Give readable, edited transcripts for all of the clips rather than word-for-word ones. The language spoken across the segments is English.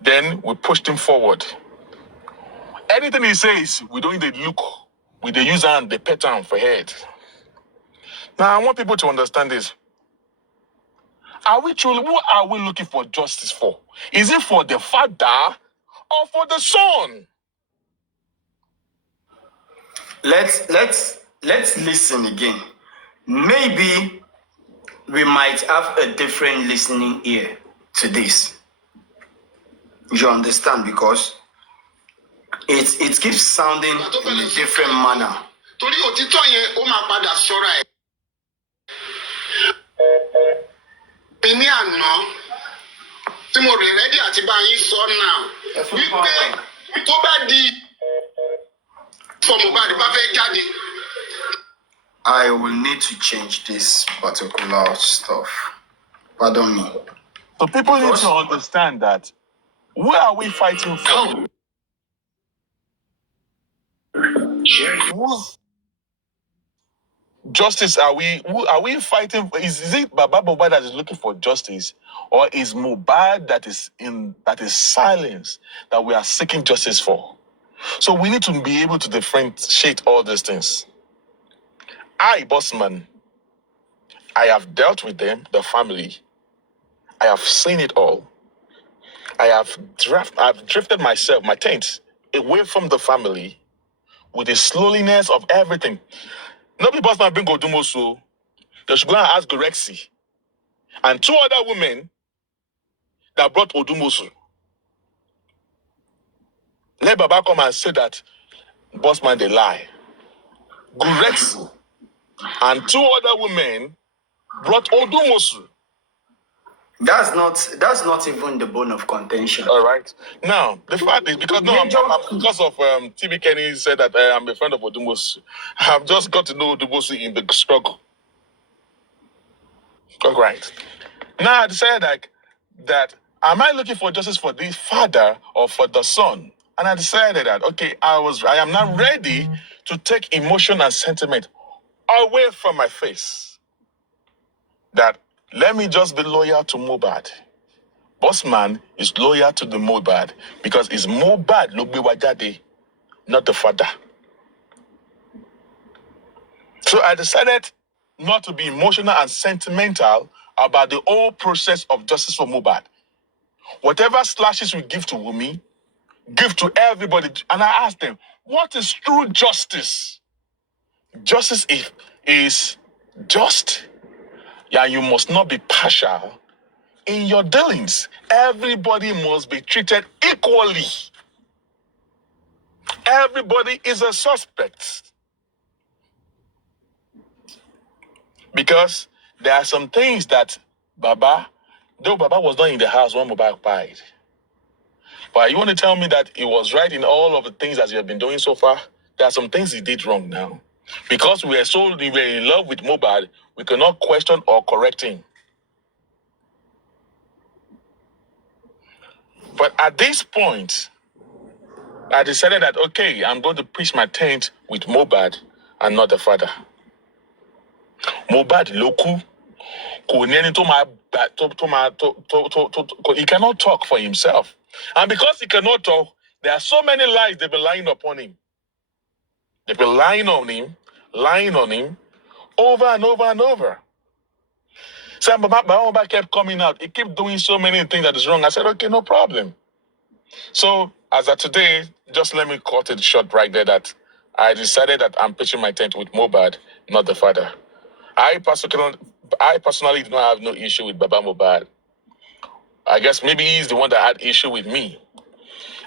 Then we pushed him forward. Anything he says, we don't even look. We dey use hand, they pet him for head. Now I want people to understand this. What are we looking for justice for? Is it for the father or for the son? Let's listen again. Maybe we might have a different listening ear to this. You understand? Because it keeps sounding in a different manner. I will need to change this particular stuff. Pardon me. So people need to understand that. Where are we fighting for? Whose justice are we fighting for? Is it Baba Mohbad that is looking for justice, or is Mohbad that is silence that we are seeking justice for? So we need to be able to differentiate all these things. Bossman, I have dealt with them, the family. I have seen it all. I've drifted myself, my tent, away from the family with the slowness of everything. No people must bring Odumosu. They should go and ask Gorexi and two other women that brought Odumosu. Let Baba come and say that Bossman they lie. Gorexi and two other women brought Odumosu. That's not even the bone of contention. All right. Now the fact is because because of TB Kenny said that I'm a friend of Odumosu. I've just got to know Odumosu in the struggle. All right. Now I decided that am I looking for justice for the father or for the son? And I decided that okay, I am now ready to take emotion and sentiment away from my face. That let me just be loyal to Mohbad. Bossman is loyal to the Mohbad because it's Mohbad Logbe Wajade, not the father. So I decided not to be emotional and sentimental about the whole process of justice for Mohbad. Whatever slashes we give to Wumi, give to everybody. And I asked them, what is true justice? Justice is just. Yeah, you must not be partial in your dealings. Everybody must be treated equally. Everybody is a suspect. Because there are some things that though Baba was not in the house when Mohbad died. But you want to tell me that he was right in all of the things that you have been doing so far? There are some things he did wrong now. Because we were in love with Mohbad, we cannot question or correct him. But at this point, I decided that, okay, I'm going to pitch my tent with Mohbad and not the father. Mohbad Loku, he cannot talk for himself. And because he cannot talk, there are so many lies they've been lying upon him. They've been lying on him over and over and over. So Baba kept coming out. He kept doing so many things that is wrong. I said, okay, no problem. So as of today, just let me cut it short right there that I decided that I'm pitching my tent with Mohbad, not the father. I personally do not have no issue with Baba Mohbad. I guess maybe he's the one that had issue with me.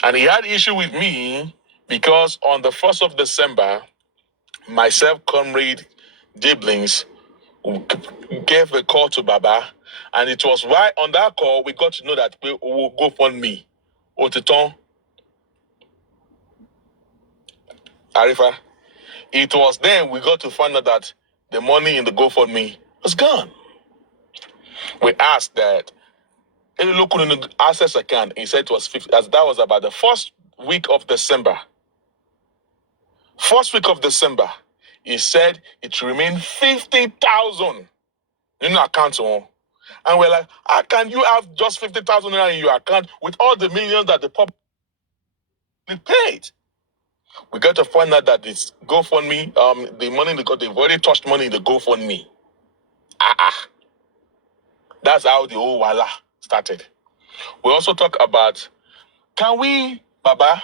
And he had issue with me because on the 1st of December, myself, comrade Diblings, gave a call to Baba. And it was why on that call, we got to know that we will go for me. Otiton. Arifa. It was then we got to find out that the money in the GoFundMe was gone. We asked that any local in the access account, he said it was 50, as that was about the first week of December. First week of December, he said it remained 50,000 in the account. And we're like, how can you have just 50,000 naira in your account with all the millions that the public paid? We got to find out that this GoFundMe, the money they've already touched money in the GoFundMe. That's how the whole wala started. We also talk about, can we, Baba,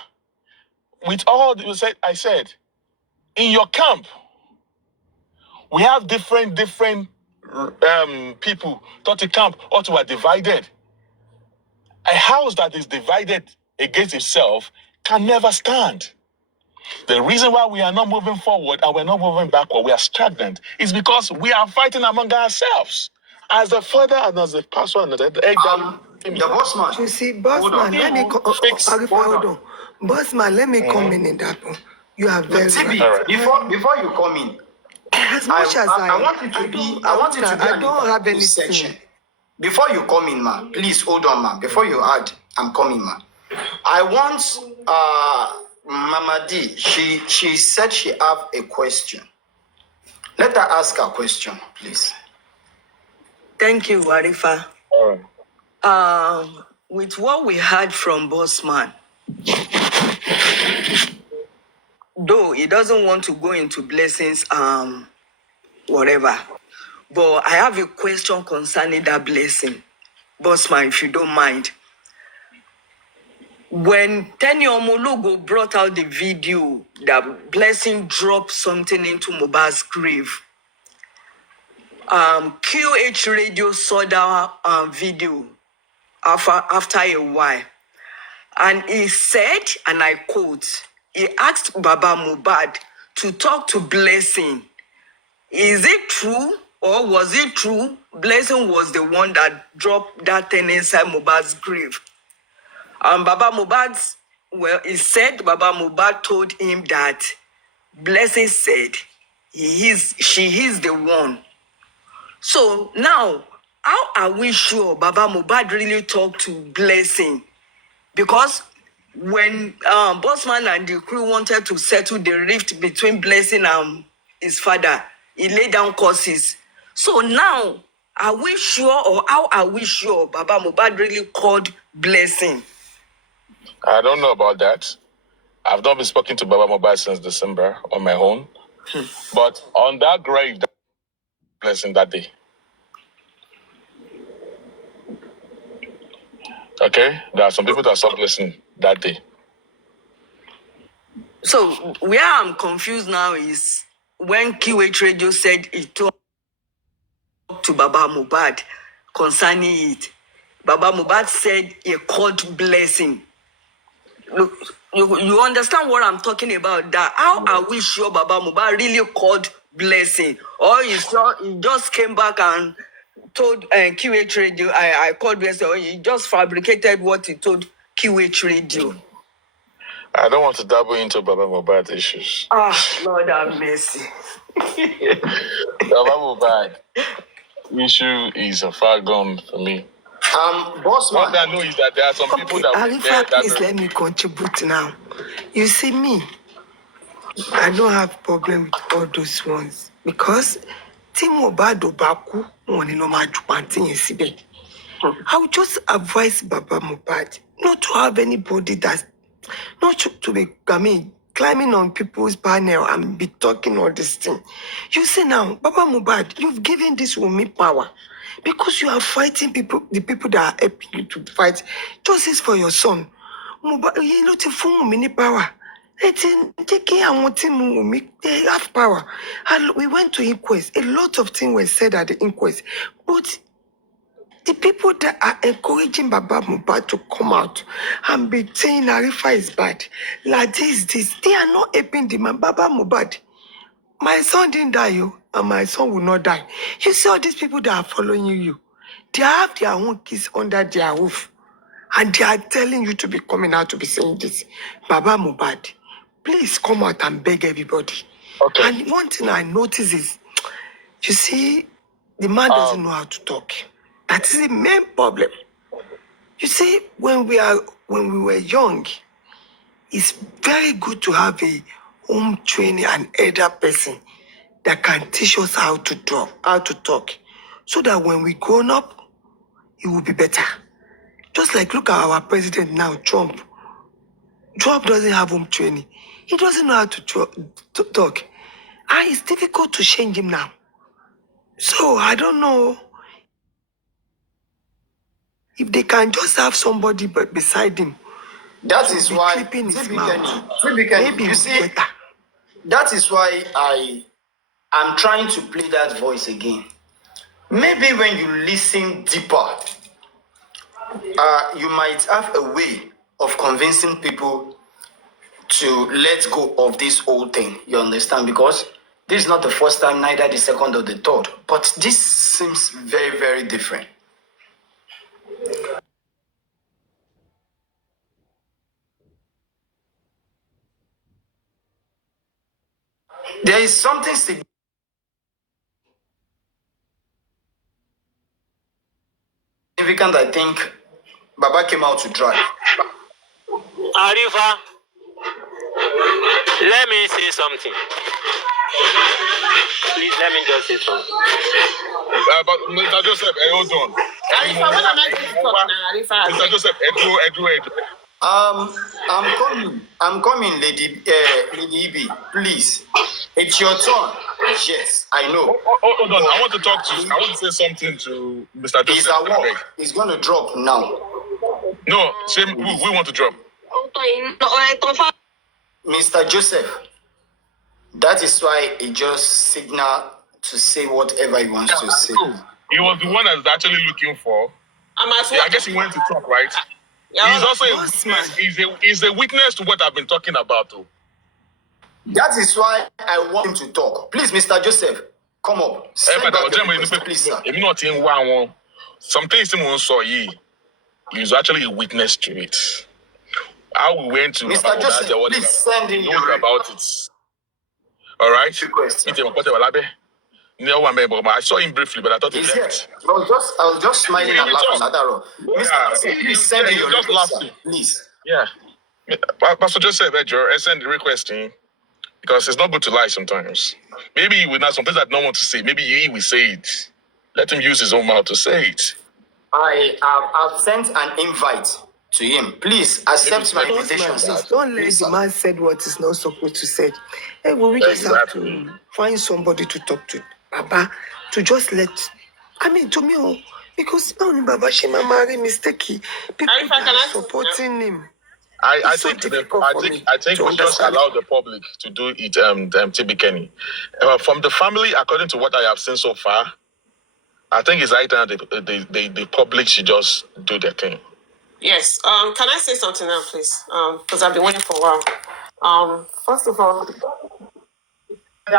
with all I said, in your camp, we have different people. Thought the camp ought to be divided. A house that is divided against itself can never stand. The reason why we are not moving forward and we're not moving backward, we are stagnant, is because we are fighting among ourselves. As the father and as the pastor and the bossman. You see, bossman, let me hold on. Bossman, let me come in that one. You are very right. Before you come in, as much as I want it to be. I want it to be. I don't have any section. Before you come in, man, please hold on, man. Before you add, I'm coming, man. I want Mama D. She said she have a question. Let her ask her question, please. Thank you, Arifa. All right. With what we heard from Bossman, though he doesn't want to go into blessings, whatever, but I have a question concerning that blessing. Bossman, if you don't mind. When Tenny Omologo brought out the video that Blessing dropped something into Mohbad's grave, QH Radio saw that video after a while. And he said, and I quote, he asked Baba Mohbad to talk to Blessing. Is it true or was it true Blessing was the one that dropped that thing inside Mohbad's grave? Baba Mohbad, he said Baba Mohbad told him that Blessing said she is the one. So now, how are we sure Baba Mohbad really talked to Blessing? Because when Bossman and the crew wanted to settle the rift between Blessing and his father, he laid down curses. So now, are we sure or how are we sure Baba Mohbad really called Blessing? I don't know about that. I've not been speaking to Baba Mohbad since December on my own. But on that grave, that Blessing that day. Okay? There are some people that saw Blessing that day. So where I'm confused now is when QH Radio said he talked to Baba Mohbad concerning it. Baba Mohbad said he called Blessing. Look, you understand what I'm talking about? That how are we sure Baba Mohbad really called Blessing? Or he just came back and told QH Radio, I called Blessing, or he just fabricated what he told QH Radio? I don't want to dabble into Baba Mohbad issues. Lord have mercy. Baba Mohbad issue is a far gone for me. Bossman. What I know is that there are some people that Arifa, please let me contribute now. You see me, I don't have problem with all those ones because Mohbad Obaku won no matter what. I would just advise Baba Mohbad not to have anybody that's not to be, climbing on people's panel and be talking all this thing. You see now, Baba Mohbad, you've given this woman power because you are fighting people, the people that are helping you to fight justice for your son. Mohbad, you know, to form many power. They have power. And we went to inquest. A lot of things were said at the inquest, but the people that are encouraging Baba Mohbad to come out and be saying Arifa is bad, like this, they are not helping the man. Baba Mohbad, my son didn't die, and my son will not die. You see all these people that are following you, they have their own kids under their roof, and they are telling you to be coming out to be saying this. Baba Mohbad, please come out and beg everybody. Okay. And one thing I notice is, you see, the man doesn't know how to talk. That is the main problem. You see, when we were young, it's very good to have a home training and elder person that can teach us how to talk, so that when we grown up, it will be better. Just like look at our president now, Trump. Trump doesn't have home training. He doesn't know how to talk. And it's difficult to change him now. So I don't know if they can just have somebody beside him. That is why, clipping his mouth. Maybe you see, better. that is why I am trying to play that voice again. Maybe when you listen deeper, you might have a way of convincing people to let go of this whole thing. You understand? Because this is not the first time, neither the second or the third. But this seems very, very different. There is something significant, I think, Baba came out to drive. Arifa, let me say something. Please, let me just say something. But Mr. Joseph, hold on. Arifa, what am I going to talk now, Arifa? Mr. Joseph, Edu. I'm coming, Lady Ibi. Please, it's your turn. Yes, I know. Hold on. I want to say something to Mr. Joseph. He's at work. He's going to drop now. No, same. We want to drop. Mr. Joseph, that is why he just signal to say whatever he wants to say. He was the one that's actually looking for. I guess he went to talk, right? He's also a witness. He's a witness to what I've been talking about, too. That is why I want him to talk. Please, Mr. Joseph, come up. Please, sir. If you're not in one, some things he saw he's actually a witness to it. How we went to Mr. Joseph, please send in your about it. All right. I saw him briefly, but I thought he's here. I was just smiling and laughing at that. Mr. Joseph, please send in your request, please. Yeah. Pastor Joseph, send the request in because it's not good to lie sometimes. Maybe he will not some things that no one to say. Maybe he will say it. Let him use his own mouth to say it. I've sent an invite to him. Please accept my invitation, sir. Don't let the man said what is not supposed to say. Hey, we just have to find somebody to talk to. Baba, to just let. I mean, to me, because Baba Shema marry mistakey. People are supporting him. I think we just allow the public to do it. TB Kenny, from the family, according to what I have seen so far, I think it's right now the public should just do their thing. Yes. Can I say something now, please? Because I've been waiting for a while. First of all, you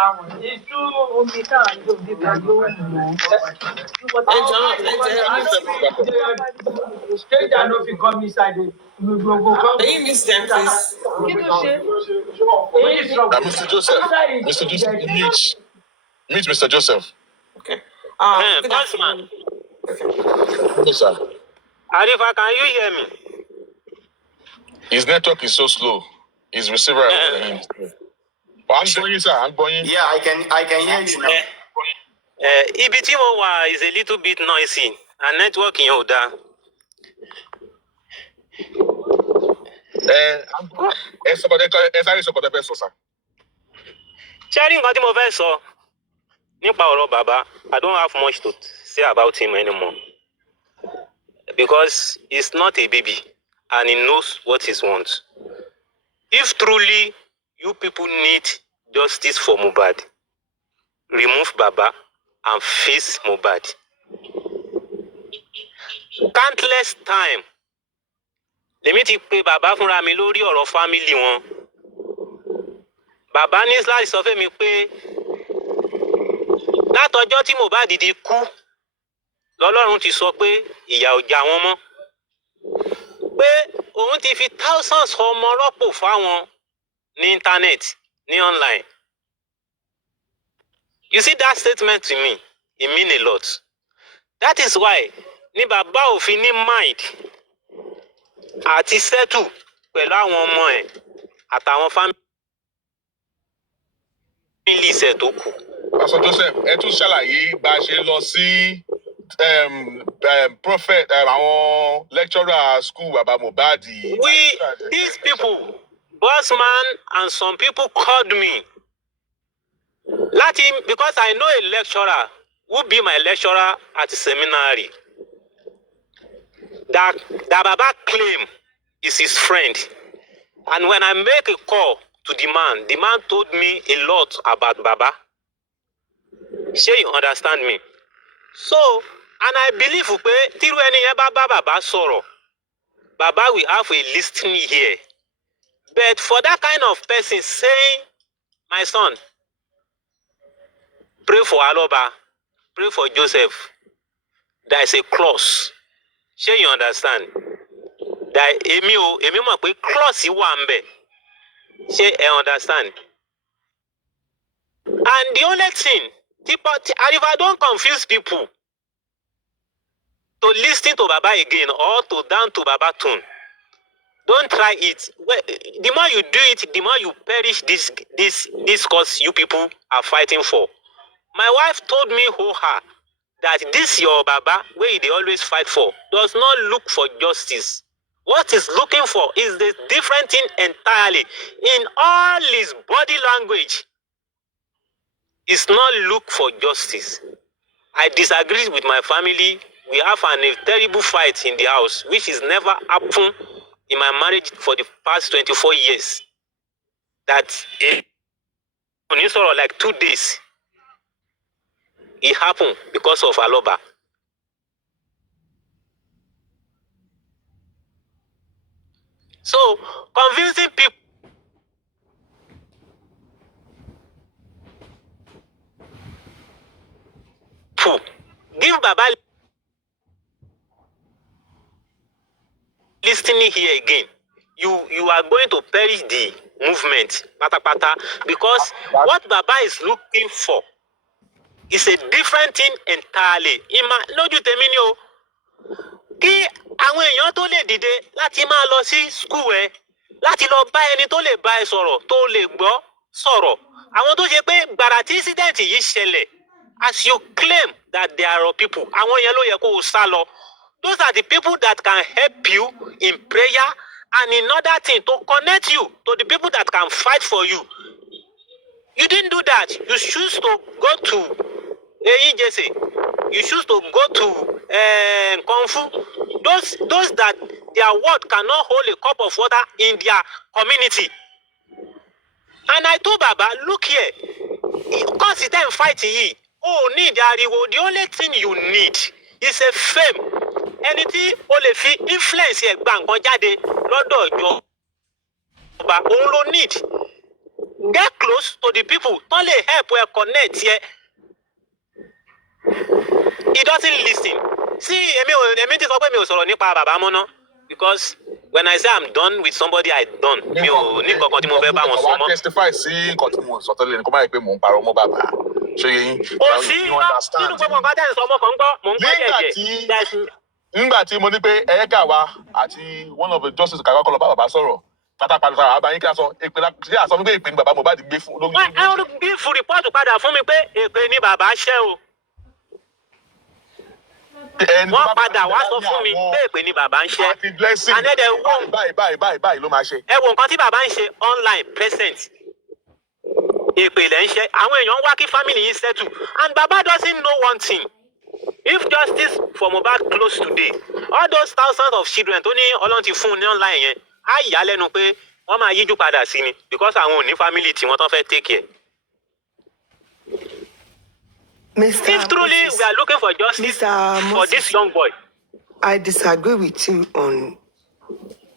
miss them, please. Mr. Joseph, mute Mr. Joseph. Okay. Good afternoon. Okay, sir. Arifa, can you hear me? His network is so slow. His receiver. I'm going you, sir. I'm going. Yeah, I can hear you now. Ibi tí mo wà is a little bit noisy and network in Oda. Sharing nǹkan tí mo fẹ́ sọ nípa ọ̀rọ̀ bàbá, I don't have much to say about him anymore because he's not a baby and he knows what he wants. If truly you people need justice for Mohbad, remove Baba and face Mohbad. Countless time lèmi ti pe bàbá fúnra mi lórí ọ̀rọ̀ family wọn. Bàbá ní láti sọ fún mi pé látọjọ́ tí Mohbad di kú lọ́lọ́run ti sọ pé ìyà ò já wọn mọ́. Pé òun ti fi thousands ọmọ rọ́pò fáwọn ní internet, ní online. You see that statement to me, it mean a lot. That is why ní bàbá ò fi ní mind àti settle pẹ̀lú àwọn ọmọ ẹ̀ àtàwọn family ẹ̀ tó kù. Pastor Joseph, ẹ tún ṣàlàyé bá a ṣe lọ sí prophet àwọn lecturer school baba Mohbad. These people, bossman and some people called me. Latin, because I know a lecturer who be my lecturer at the seminary. That Baba claim is his friend. And when I make a call to the man told me a lot about Baba. Sure, you understand me? So, and I believe pé tíru ẹni yẹn bá Baba sọ̀rọ̀, Baba will have a listening here. But for that kind of person saying, my son, pray for Aloba, pray for Joseph, there is a clause. Sure, you understand? That èmi mọ̀ pé clause wà ńbẹ̀. Sure, you understand? And the only thing, Arifa, don't confuse people to listen to Baba again or to down to Baba tone. Don't try it. Well, the more you do it, the more you perish this cause you people are fighting for. My wife told me that this your Baba, where they always fight for, does not look for justice. What he's looking for is the different thing entirely. In all his body language, it's not look for justice. I disagree with my family. We have a terrible fight in the house, which is never happened in my marriage for the past 24 years. That like 2 days, it happened because of Aloba. So, convincing people give Baba listening here again. You are going to perish the movement, pata, because what Baba is looking for is a different thing entirely. Lójú tèmi ni o, kí àwọn èèyàn tó lè dìde láti máa lọ sí school ẹ, láti lọ bá ẹni tó lè bá ẹ sọ̀rọ̀, tó lè gbọ́ sọ̀rọ̀. Àwọn tó ṣe pé gbàrà tí incident yìí ṣẹlẹ̀, as you claim that there are people, àwọn yẹn ló yẹ kó o sá lọ. Those are the people that can help you in prayer and in other things to connect you to the people that can fight for you. You didn't do that. You choose to go to Jesse. You choose to go to Kung Fu. Those that their word cannot hold a cup of water in their community. And I told Baba, look here, because it's time fighting ye. Oh, need ariwo. The only thing you need is a fame. Anything only fi influence ẹ gba nǹkan jáde lọ́dọ̀ ìjọba òun ló need. Get close to the people tó lè help ẹ connect yẹ. He doesn't listen. See, èmi ti sọ pé mi ò sọ̀rọ̀ nípa bàbá mọ́ ná, because when I say I'm done with somebody, I done. Mi ò ní kankan tí mo fẹ́ bá wọn sọ mọ́. Wá testify sí nǹkan tí mo sọ tẹ́lẹ̀ ní kó má yẹ pé mò ń parọ́ mọ́ bàbá. Ṣé yẹn? Ó sí nínú gbogbo nǹkan tẹ́ ń sọ ọmọ kan gbọ́, mò ń gbọ́ jẹ̀jẹ̀. Nígbà tí mo ní pé ẹ̀ẹ́kà wa àti one of the justice kàwá kọ́ lọ bá bàbá sọ̀rọ̀ pátápátá àbáyé kí a sọ èpè ṣé àsọ wípé èpè ni bàbá Mohbad gbé fún lórí. Wọ́n gbé fún rìpọ́ọ̀tù padà fún mi pé èpè ni bàbá ṣẹ́ o. Wọ́n padà wá sọ fún mi pé èpè ni bàbá ń ṣẹ́. Àti blessing báyìí ló máa ṣe. Ẹ wo nǹkan tí bàbá ń ṣe online present. Èpè lẹ́ ń ṣẹ́. Àwọn èèyàn ń wá kí family yìí settle, and Baba doesn't know one thing. If justice for Mohbad close today, all those thousands of children tó ní Ọlọ́run ti fún un ní online yẹn, á yà á lẹ́nu pé wọ́n máa yíjú padà sí ni, because àwọn ò ní family tí wọ́n tán fẹ́ take care. If truly we are looking for justice for this young boy. I disagree with you on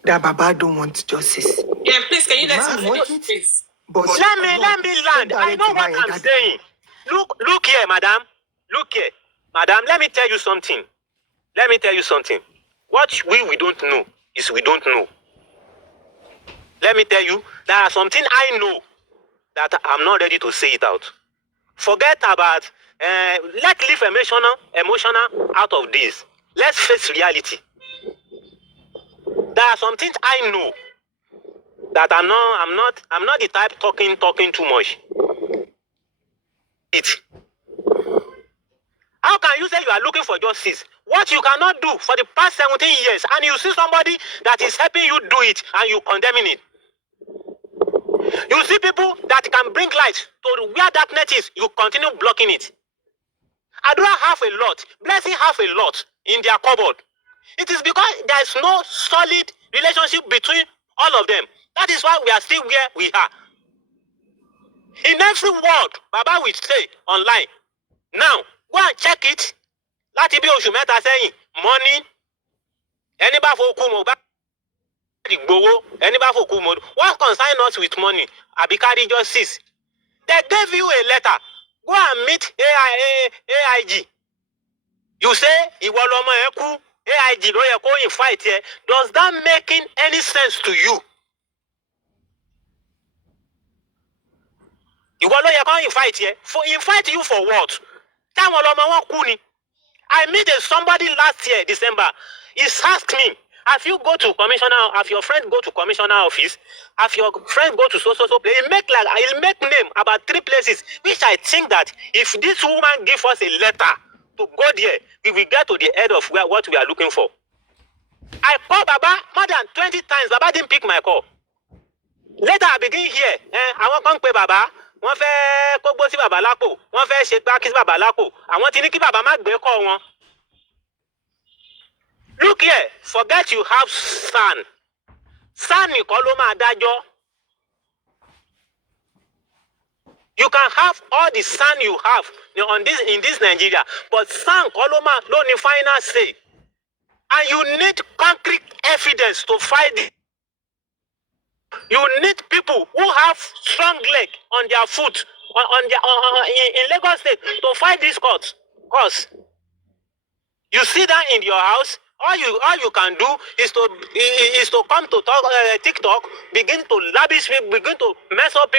that Baba don't want justice. Yeah, please, can you let me want it? please? But Let me land. I know what I'm saying. Look here, madam. Look here. Madam, let me tell you something. What we don't know is we don't know. Let me tell you, there are something I know that I'm not ready to say it out. Forget about, let's leave emotional out of this. Let's face reality. There are some things I know that I'm not the type talking too much. How can you say you are looking for justice? What you cannot do for the past 17 years, and you see somebody that is helping you do it, and you condemning it. You see people that can bring light to where darkness is, you continue blocking it. Adura have a lot, Blessing have a lot in their cupboard. It is because there is no solid relationship between all of them. That is why we are still where we are. In every word Baba will say online, now go and check it. Láti bí oṣù mẹ́ta sẹ́yìn, money, ẹni bá fokú Mohbad gbowó, ẹni bá fokú Mohbad. What concern us with money? Àbí carry justice. They gave you a letter. Go and meet AIG. You say ìwọ lọmọ ẹ kú, AIG ló yẹ kó invite ẹ. Does that making any sense to you? Ìwọ ló yẹ kó invite ẹ. For invite you for what? Táwọn lọmọ wọn kú ni. I met somebody last year, December. He asked me, have you go to commissioner, have your friend go to commissioner office, have your friend go to so place. He'll make name about 3 places, which I think that if this woman give us a letter to go there, we will get to the head of what we are looking for. I called Baba more than 20 times. Baba didn't pick my call. Later I begin here. I want to pay Baba. Wọ́n fẹ́ kó gbó sí bàbá lápò, wọ́n fẹ́ ṣe gbá kí sí bàbá lápò, àwọn ti ní kí bàbá má gbé kọ́ wọn. Look here, forget you have son. Son nìkan ló máa dájọ́. You can have all the son you have in this Nigeria, but son kọ́ ló ní final say. And you need concrete evidence to fight it. You need people who have strong leg on their foot in Lagos State to fight this cause. You sit down in your house. All you can do is to come to talk TikTok, begin to lavish people, begin to mess up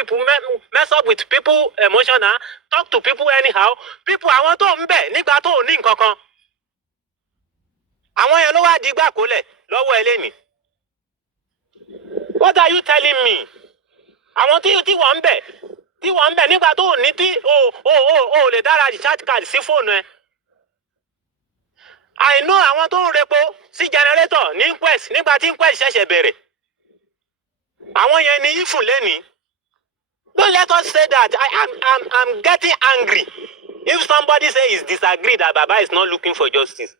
with people emotional, talk to people anyhow. People àwọn tó ń bẹ̀ nígbà tó ní nǹkan kan. Àwọn yẹn ló wá di gbà kólẹ̀ lọ́wọ́ ẹlẹ́ni. What are you telling me? Àwọn tí wọ́n ń bẹ̀ nígbà tó ní tí o lè dára recharge card sí fóònù ẹ. I know àwọn tó ń repo sí generator ní Inquest nígbà tí Inquest ṣẹ̀ṣẹ̀ bẹ̀rẹ̀. Àwọn yẹn ni ìfún lẹ́ni. Don't let us say that. I'm getting angry. If somebody say he's disagree that Baba is not looking for justice.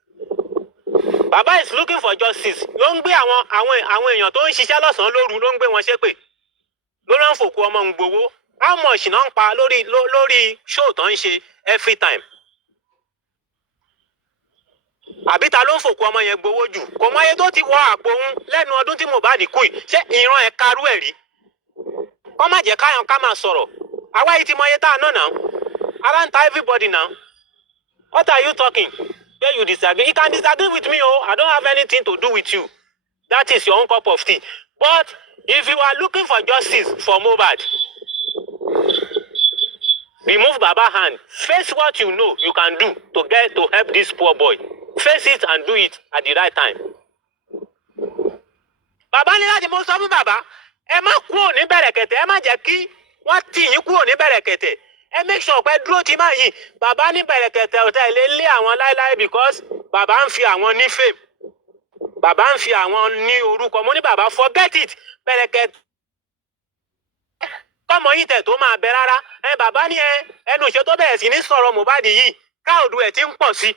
Baba is looking for justice. Ló ń gbé àwọn èèyàn tó ń ṣiṣẹ́ lọ́sàn-án lóru ló ń gbé wọn ṣépè. Ló rán fòkú ọmọ ń gbowó. How much náà ń pa lórí show tó ń ṣe every time? Àbí ta ló ń fòkú ọmọ yẹn gbowó jù? Kò mọ iye tó ti wọ àpò òun lẹ́nu ọdún tí Mohbad kú yìí. Ṣé ìran ẹ̀ karú ẹ̀ rí? Kọ́ má jẹ́ ká máa sọ̀rọ̀. Àwa yìí ti mọ iye tá a ná náà. Ara ń ta everybody now. What are you talking? Where you disagree? You can disagree with me, I don't have anything to do with you. That is your own cup of tea. But if you are looking for justice for Mohbad, remove Baba's hand. Face what you know you can do to help this poor boy. Face it and do it at the right time. Baba ní láti mo sọ fún Baba, ẹ má kúrò ní bẹ̀rẹ̀kẹ̀tẹ̀, ẹ má jẹ́ kí wọ́n tì yín kúrò ní bẹ̀rẹ̀kẹ̀tẹ̀. Ẹ make sure pé dúró tí máa yìí. Baba ní bẹ̀rẹ̀kẹ̀tẹ̀ ọ̀tá ilé lé àwọn láéláé because Baba ń fi àwọn ní fame. Baba ń fi àwọn ní orúkọ. Mo ní Baba forget it. Bẹ̀rẹ̀kẹ̀tẹ̀. Kọ́mọ yìí tẹ̀ tó máa bẹ rárá. Baba ní ẹnu ìṣe tó bẹ̀rẹ̀ sí ní sọ̀rọ̀ Mohbad yìí. Káòdù ẹ̀ ti ń pọ̀ sí.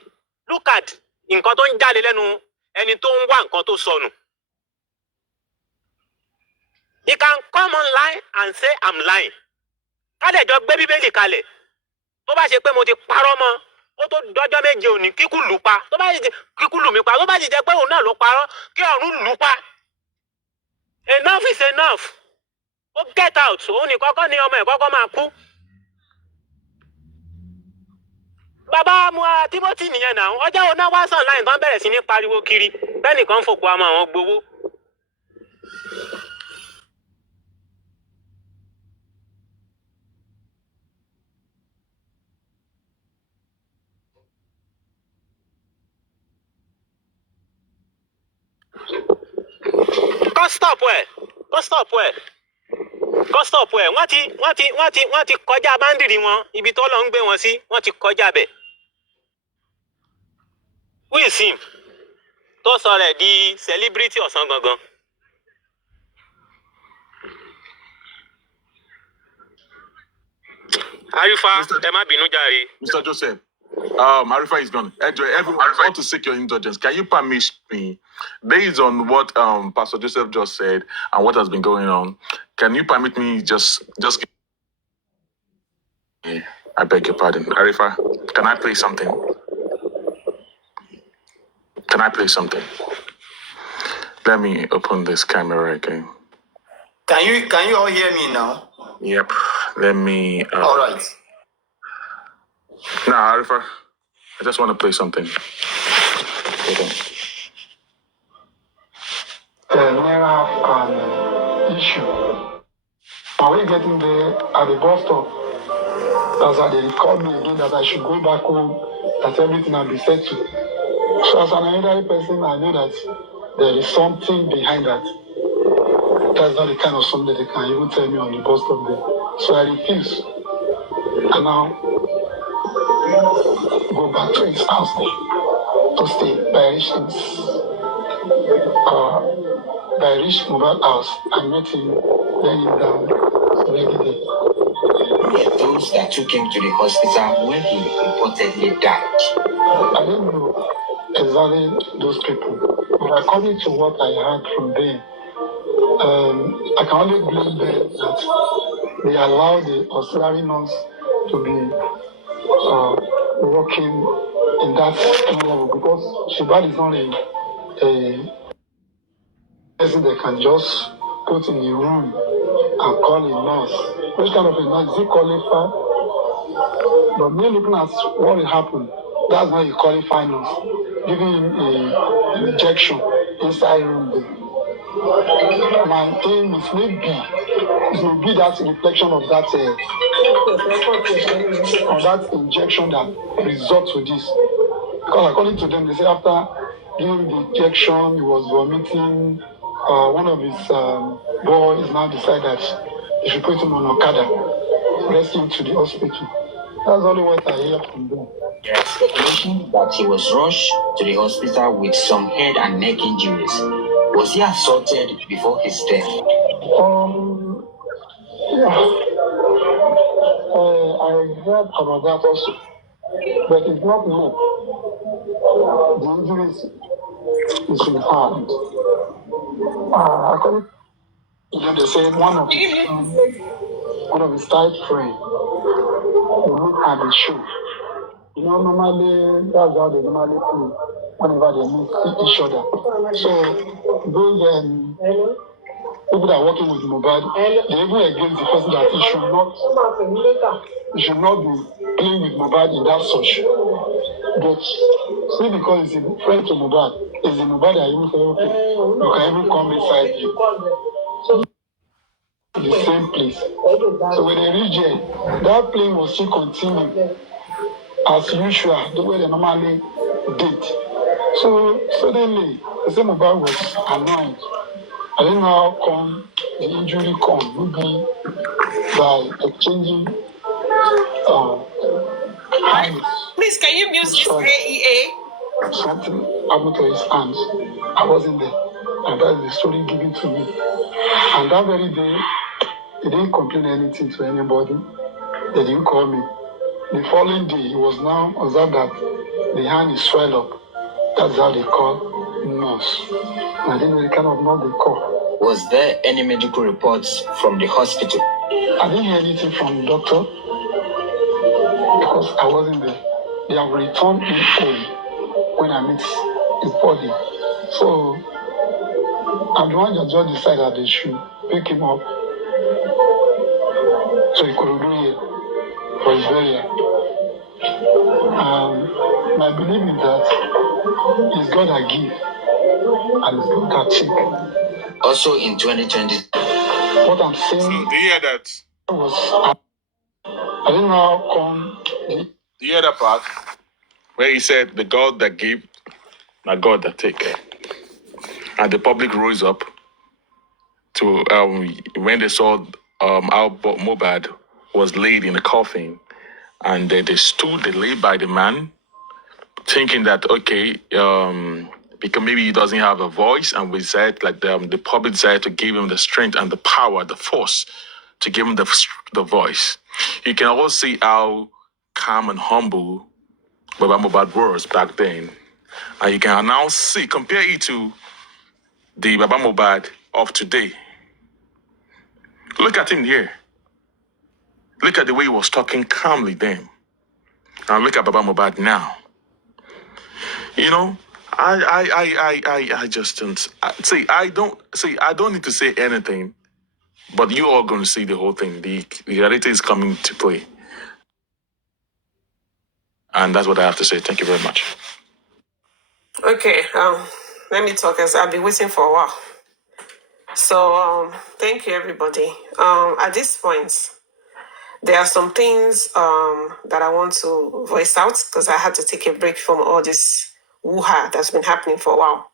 Look at nǹkan tó ń jáde lẹ́nu ẹni tó ń wá nǹkan tó sọnù. He can come online and say I'm lying. Kádẹ̀jọ gbé Bíbélì kalẹ̀. Tó bá ṣe pé mo ti parọ́ mọ́, ó tó dọ́jọ́ méje òní kíkú lù pa. Tó bá ṣe kíkú lù mí pa, tó bá ṣe jẹ́ pé òun náà ló parọ́, kí ọ̀run lù pa. Enough is enough. Ó get out. Òun ní kọ́kọ́ ni ọmọ ẹ̀ kọ́kọ́ máa kú. Baba mu Timothy nìyẹn náà. Ọjọ́ òun náà wá sàn láì tán bẹ̀rẹ̀ sí ní pariwo kiri. Bẹ́ẹ̀nìkan fòkú àmọ́ àwọn gbowó. Kọ́ stop ẹ̀. Wọ́n ti kọjá báńdìrì wọn. Ibi tó lọ ń gbé wọn sí, wọ́n ti kọjá bẹ̀. Who is him? Tó sọ rẹ̀ di celebrity ọ̀sán gangan. Arifa, ẹ má bínú jàre. Mr. Joseph, Arifa is gone. Everyone, I want to seek your indulgence. Can you permit me, based on what Pastor Joseph just said and what has been going on, can you permit me just I beg your pardon. Arifa, can I play something? Can I play something? Let me open this camera again. Can you all hear me now? Yep. Let me. All right. Nah, Arifa, I just want to play something. Hold on. Never have an issue. Are we getting there at the bus stop? That's how they called me again that I should go back home, that everything will be settled. So as an elderly person, I know that there is something behind that. That's not the kind of something they can even tell me on the bus stop there. So I refuse. And now go back to his house there to stay by reach mobile house. I met him, laying him down, already there. Those that took him to the hospital when he reportedly died. I don't know exactly those people, but according to what I heard from them, I can only blame them that they allow the auxiliary nurse to be working in that level, because Shibad is not a person they can just put in a room and call a nurse. Which kind of a nurse? Is he qualified? But me looking at what will happen, that's not a qualified nurse. Giving him an injection inside room there. My aim is maybe that reflection of that injection that results to this. Because according to them, they say after giving the injection, he was vomiting. One of his boys now decided that they should put him on Okada, rescue him to the hospital. That's only what I hear from them. There is speculation that he was rushed to the hospital with some head and neck injuries. Was he assaulted before his death? Yeah. I heard about that also, but it's not known. The injuries is in hand. According to them, they say one of his tight friends, they look at the shoe. You know, normally that's how they normally play whenever they meet each other. So those people that are working with mobile, they even against the person that he should not be playing with mobile in that such. But see, because he's a friend to mobile, it's the mobile that even say, okay, you can even come inside you. The same place. So when they reach here, that plane will still continue as usual, the way they normally did. So suddenly, the same mobile was annoyed. I don't know how come the injury come, maybe by exchanging hands. Please, can you mute this AEA? Something happened to his hands. I wasn't there. And that's the story given to me. And that very day, he didn't complain anything to anybody. They didn't call me. The following day, he was now observed that the hand is swelled up. That's how they call nurse. And I didn't know the kind of nurse they call. Was there any medical reports from the hospital? I didn't hear anything from the doctor because I wasn't there. They have returned him home when I met his body. So I'm the one that just decided that they should pick him up so he could do it for his burial. My belief is that it's God that give and it's God that take. Also in 2020. What I'm saying. So do you hear that? I didn't know how come. Do you hear that part where he said, "The God that give, not God that take," and the public rose up to when they saw how Mobad was laid in a coffin, and they stood, they lay by the man, thinking that okay, because maybe he doesn't have a voice, and we said like the public decided to give him the strength and the power, the force, to give him the voice. You can also see how calm and humble Baba Mohbad was back then, and you can now see compare it to the Baba Mohbad of today. Look at him here. Look at the way he was talking calmly then, and look at Baba Mohbad now. You know, I just don't see. I don't need to say anything, but you all going to see the whole thing. The reality is coming to play, and that's what I have to say. Thank you very much. Okay, let me talk as I've been waiting for a while. So, thank you, everybody. At this point, there are some things that I want to voice out because I had to take a break from all this woo-ha that's been happening for a while.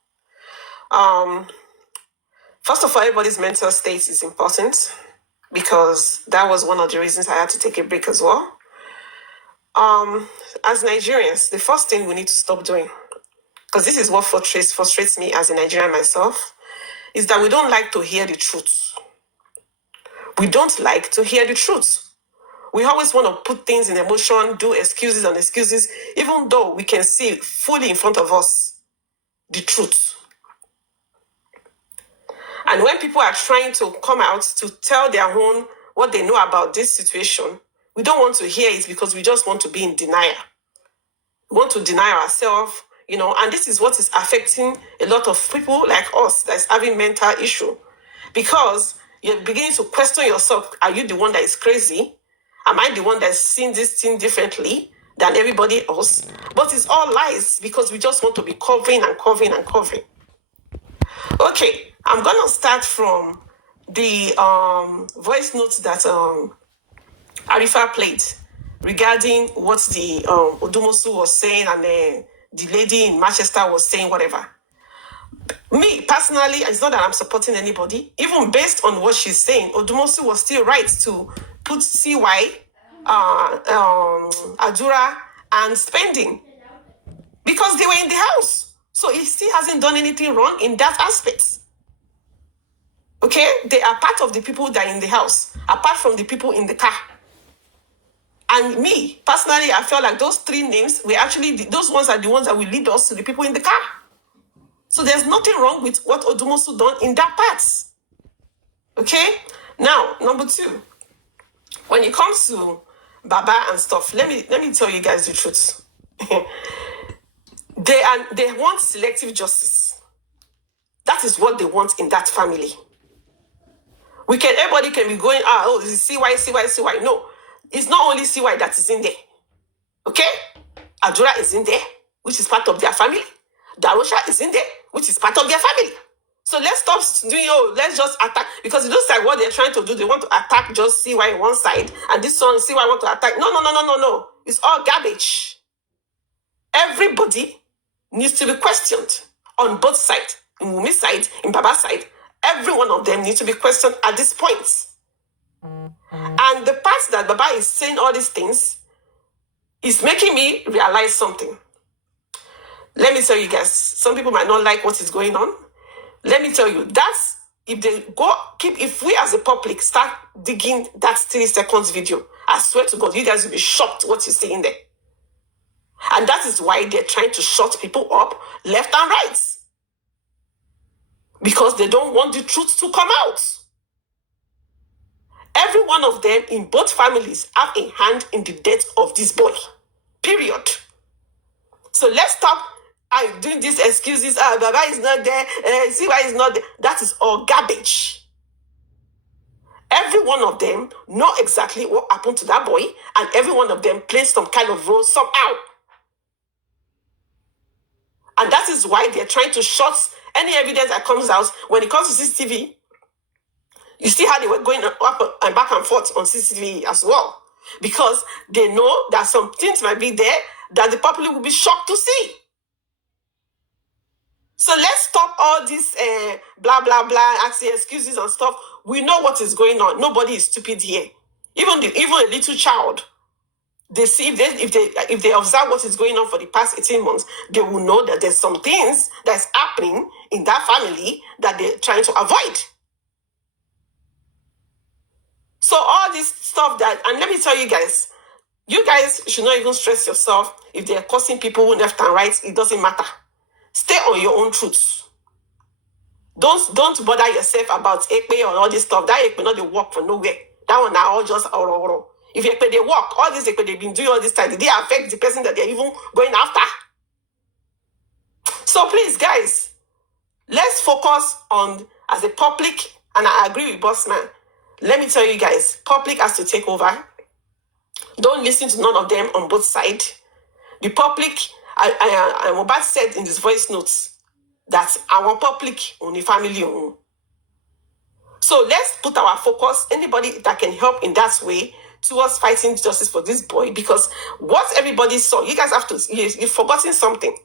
First of all, everybody's mental state is important because that was one of the reasons I had to take a break as well. As Nigerians, the first thing we need to stop doing, because this is what frustrates me as a Nigerian myself, is that we don't like to hear the truth. We don't like to hear the truth. We always want to put things in emotion, do excuses and excuses, even though we can see fully in front of us the truth. And when people are trying to come out to tell their own what they know about this situation, we don't want to hear it because we just want to be in denial. We want to deny ourselves, and this is what is affecting a lot of people like us that's having mental issue. Because you're beginning to question yourself, are you the one that is crazy? Am I the one that's seeing this thing differently than everybody else? But it's all lies because we just want to be covering and covering and covering. Okay, I'm going to start from the voice notes that Arifa played regarding what the Odumosu was saying and the lady in Manchester was saying, whatever. Me, personally, it's not that I'm supporting anybody. Even based on what she's saying, Odumosu was still right to put CY, Adura, and spending because they were in the house. So he still hasn't done anything wrong in that aspect. Okay? They are part of the people that are in the house, apart from the people in the car. And me, personally, I felt like those three names were actually, those ones are the ones that will lead us to the people in the car. So there's nothing wrong with what Odumosu done in that part. Okay? Now, number two, when it comes to Baba and stuff, let me tell you guys the truth. They want selective justice. That is what they want in that family. Everybody can be going, this is CY. No, it's not only CY that is in there. Okay? Adura is in there, which is part of their family. Darosha is in there, which is part of their family. So let's stop doing, let's just attack, because it looks like what they're trying to do, they want to attack just CY one side, and this one, CY want to attack. No. It's all garbage. Everybody needs to be questioned on both sides, in Wumi's side, in Baba's side. Every one of them needs to be questioned at this point. And the part that Baba is saying all these things is making me realize something. Let me tell you guys, some people might not like what is going on. Let me tell you, that's if we as a public start digging that 3 seconds video, I swear to God, you guys will be shocked what you see in there. And that is why they're trying to shut people up left and right. Because they don't want the truth to come out. Every one of them in both families have a hand in the death of this boy. Period. So let's stop doing these excuses. Baba is not there. CY is not there. That is all garbage. Every one of them know exactly what happened to that boy, and every one of them plays some kind of role somehow. And that is why they're trying to shut any evidence that comes out. When it comes to CCTV, you see how they were going up and back and forth on CCTV as well. Because they know that some things might be there that the public will be shocked to see. So let's stop all this blah, blah, blah, asking excuses and stuff. We know what is going on. Nobody is stupid here. Even a little child they see if they observe what is going on for the past 18 months, they will know that there's some things that's happening in that family that they're trying to avoid. So all this stuff and let me tell you guys should not even stress yourself if they're causing people left and right. It doesn't matter. Stay on your own truths. Don't bother yourself about ekpe or all this stuff. That ekpe not they work for nowhere. That one now all just oro. If ekpe they work, all this ekpe they've been doing all this time, did they affect the person that they're even going after? So please, guys, let's focus on as a public, and I agree with Bossman. Let me tell you guys, public has to take over. Don't listen to none of them on both sides. The public, Mohbad said in his voice notes that our public only family own. So let's put our focus, anybody that can help in that way, towards fighting justice for this boy, because what everybody saw, you guys have to, you've forgotten something.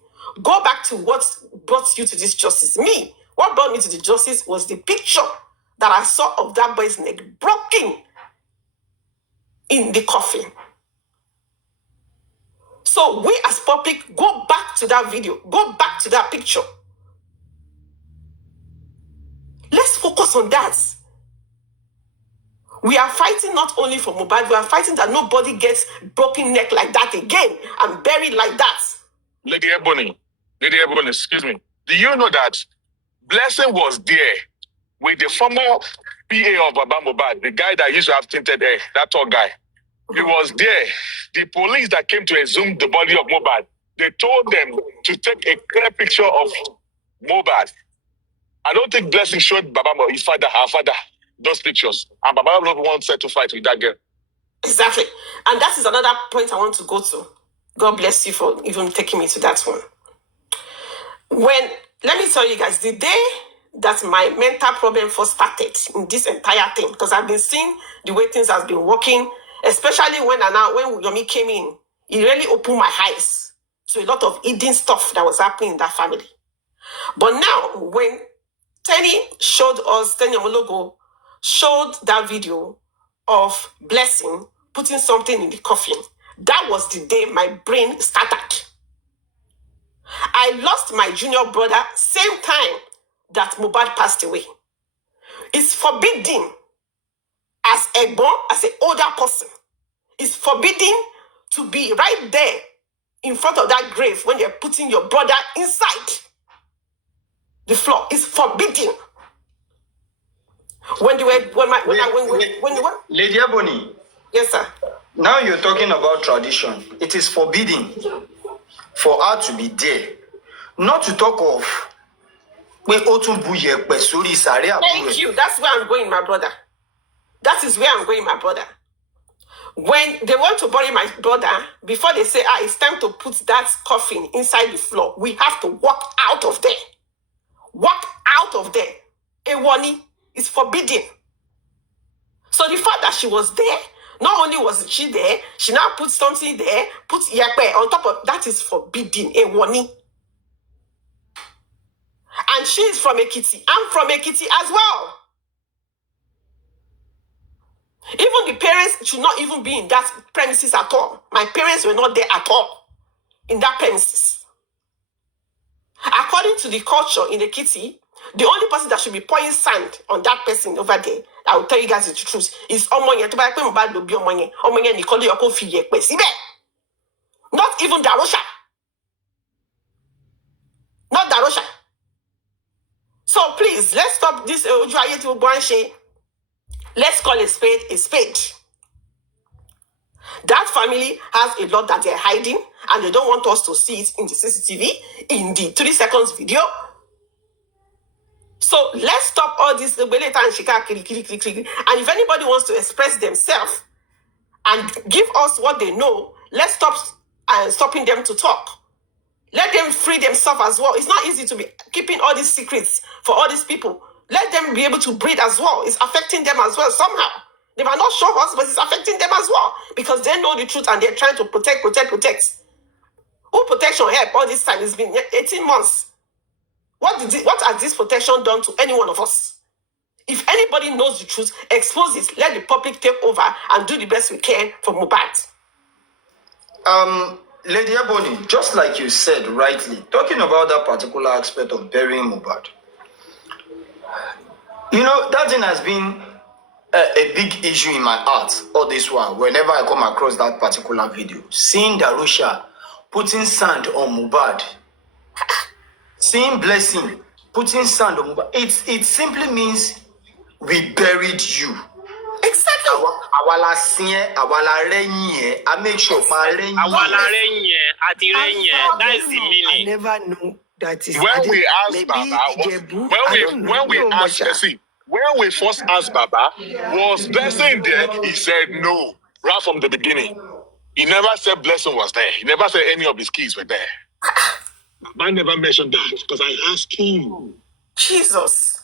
Go back to what brought you to this justice. Me, what brought me to the justice was the picture that I saw of that boy's neck broken in the coffin. So we as public, go back to that video, go back to that picture. Let's focus on that. We are fighting not only for Mohbad, we are fighting that nobody gets broken neck like that again and buried like that. Lady Ebony, excuse me. Do you know that Blessing was there with the former PA of Baba Mohbad, the guy that used to have tinted hair, that tall guy? He was there. The police that came to exhume the body of Mohbad, they told them to take a clear picture of Mohbad. I don't think Blessing showed Baba, his father, her father, those pictures. And Baba wants to fight with that girl. Exactly. And that is another point I want to go to. God bless you for even taking me to that one. Let me tell you guys, the day that my mental problem first started in this entire thing, because I've been seeing the way things have been working, especially when Yomi came in, it really opened my eyes to a lot of hidden stuff that was happening in that family. But now, when Tenny Omologo showed that video of Blessing putting something in the coffin, that was the day my brain started. I lost my junior brother same time that Mohbad passed away. It's forbidden as an older person. It's forbidden to be right there in front of that grave when they're putting your brother inside the floor. It's forbidden. Lady Ebony. Yes, sir. Now you're talking about tradition. It is forbidden for her to be there. Not to talk of Thank you. That's where I'm going, my brother. That is where I'm going, my brother. When they want to bury my brother, before they say, it's time to put that coffin inside the floor, we have to walk out of there. Walk out of there. Ewani is forbidden. So the fact that she was there, not only was she there, she now put something there, put Yepe on top of that is forbidden. Ewani. And she is from Ekiti. I'm from Ekiti as well. Even the parents should not even be in that premises at all. My parents were not there at all in that premises. According to the culture in Ekiti, the only person that should be pouring sand on that person over there, I will tell you guys the truth, is Omonye. Not even Darosha. Not Darosha. So please, let's stop this. Let's call a spade a spade. That family has a lot that they're hiding, and they don't want us to see it in the CCTV, in the 3 seconds video. So let's stop all this. And if anybody wants to express themselves and give us what they know, let's stop stopping them to talk. Let them free themselves as well. It's not easy to be keeping all these secrets for all these people. Let them be able to breathe as well. It's affecting them as well somehow. They might not show us, but it's affecting them as well because they know the truth and they're trying to protect. Who protection help all this time? It's been 18 months. What has this protection done to any one of us? If anybody knows the truth, expose it. Let the public take over and do the best we can for Mohbad. Lady Ebony, just like you said rightly, talking about that particular aspect of burying Mohbad, you know, that thing has been a big issue in my heart all this while. Whenever I come across that particular video, seeing Darusha putting sand on Mohbad, seeing Blessing putting sand on Mohbad, it simply means we buried you. Exactly. Awala siye, awala renye. I make sure pa renye. That is the I meaning. never know that is. When we asked maybe Baba, Ijebu, I don't know. when we No, asked Masha. Blessing, when we first asked Baba, was Blessing there? He said no, right from the beginning. He never said Blessing was there. He never said any of his kids were there. Baba never mentioned that because I asked him. Jesus.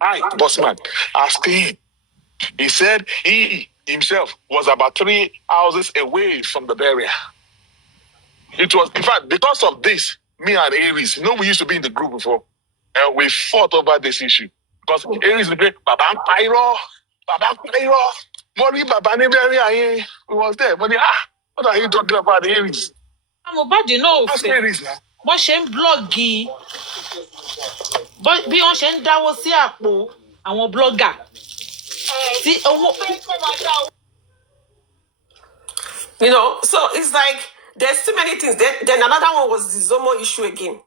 Hi, bossman, asked him. He said he himself was about 3 houses away from the burial. It was, in fact, because of this, me and Aries, you know, we used to be in the group before, and we fought over this issue. Because Aries would say, Baba Pyro, Mori Baba Neberi, we was there. But what are you talking about, Aries? Mohbad náà ò Ask fẹ́ Aries now. bọ́n ṣe ń blọ́ọ̀gì bí wọ́n ṣe ń dáwó sí àpò àwọn blọ́gà tí owó. You know, so it's like there's too many things. Then another one was the Zomo issue again.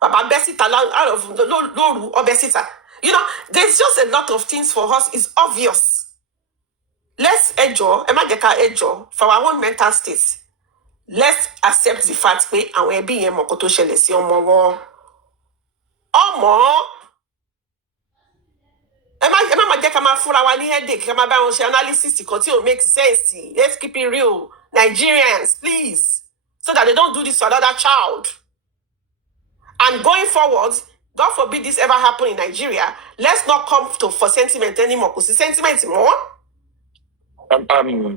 Baba Besita out of Loru or Besita. You know, there's just a lot of things for us. It's obvious. Let's enjoy, for our own mental state. Let's accept the fact that our being mokoto shelesi omo. Emma jẹ́ ká máa fúnra wa ní headache, ká máa bá wọn ṣe analysis kan tí ò make sense. Let's keep it real. Nigerians, please. So that they don't do this to another child. And going forward, God forbid this ever happen in Nigeria, let's not come for sentiment anymore. Because the sentiment more.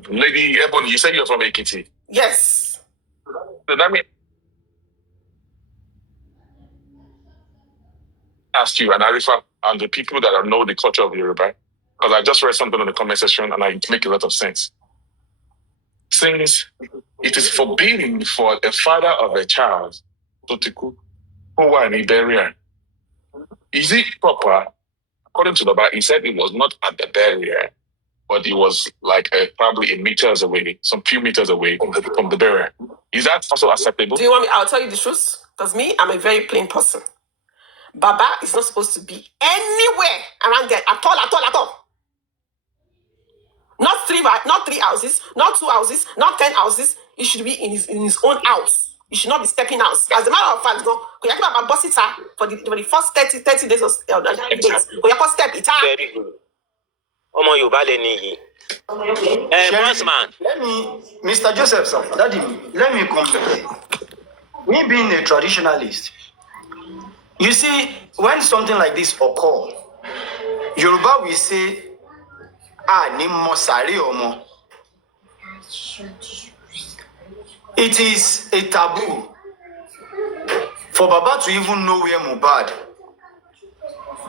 Lady Ebony, you said you're from Ekiti. Yes. So that means ask you and Arifa and the people that know the culture of Yoruba, because I just read something in the comment section and it makes a lot of sense. Since it is forbidden for a father of a child to cook who are in burial, is it proper? According to the Bible, he said it was not at the burial, but it was like probably meters away, some few meters away from the burial. Is that also acceptable? Do you want me? I'll tell you the truth. Because me, I'm a very plain person. Baba is not supposed to be anywhere around there at all. Not three houses, not 2 houses, not 10 houses. He should be in his own house. He should not be stepping out. As a matter of fact, boss it for the first 30 days of days. Step it out. Very good. Ọmọ Yorùbá lẹni yìí. Bossman. Let me, Mr. Joseph, sir, Daddy, let me come here. Me being a traditionalist, you see, when something like this occur, Yoruba will say, ni mo sare omo. It is a taboo for Baba to even know where Mohbad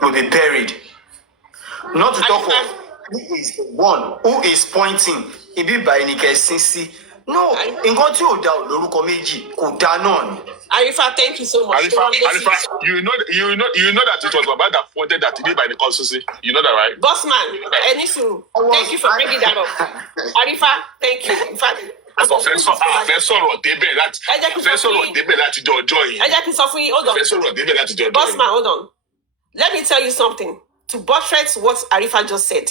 will be buried. Not to talk of who is the one who is pointing. Ibi by Sisi. No, nǹkan tí ò dá lórúkọ méjì kò dá náà ni. Arifa, thank you so much. Arifa, you know that it was Baba that pointed that Ibi by Sisi. You know that, right? Bossman, Enisu, thank you for bringing that up. Arifa, thank you. In fact, Bossman, hold on. Let me tell you something. To buttress what Arifa just said.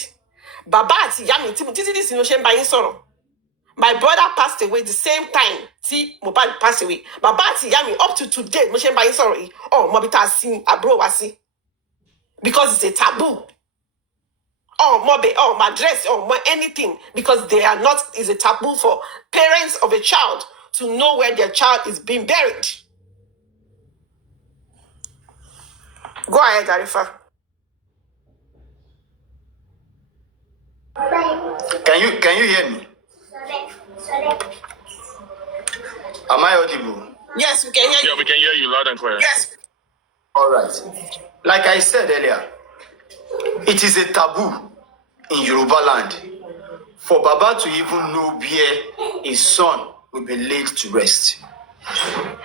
Baba àti ìyá mi títí this innovation by sọ̀rọ̀. My brother passed away the same time. See, Mohbad passed away. Baba àti ìyá mi up to today, mo ṣe ń bá yín sọ̀rọ̀ yìí. Oh, mo bí tá a sin àbúrò wa sí. Because it's a taboo. My dress, anything. Because they are not, is a taboo for parents of a child to know where their child is being buried. Go ahead, Arifa. Can you hear me? Am I audible? Yes, we can hear you. Yeah, we can hear you loud and clear. Yes. All right. Like I said earlier, it is a taboo in Yoruba land for Baba to even know where his son will be laid to rest.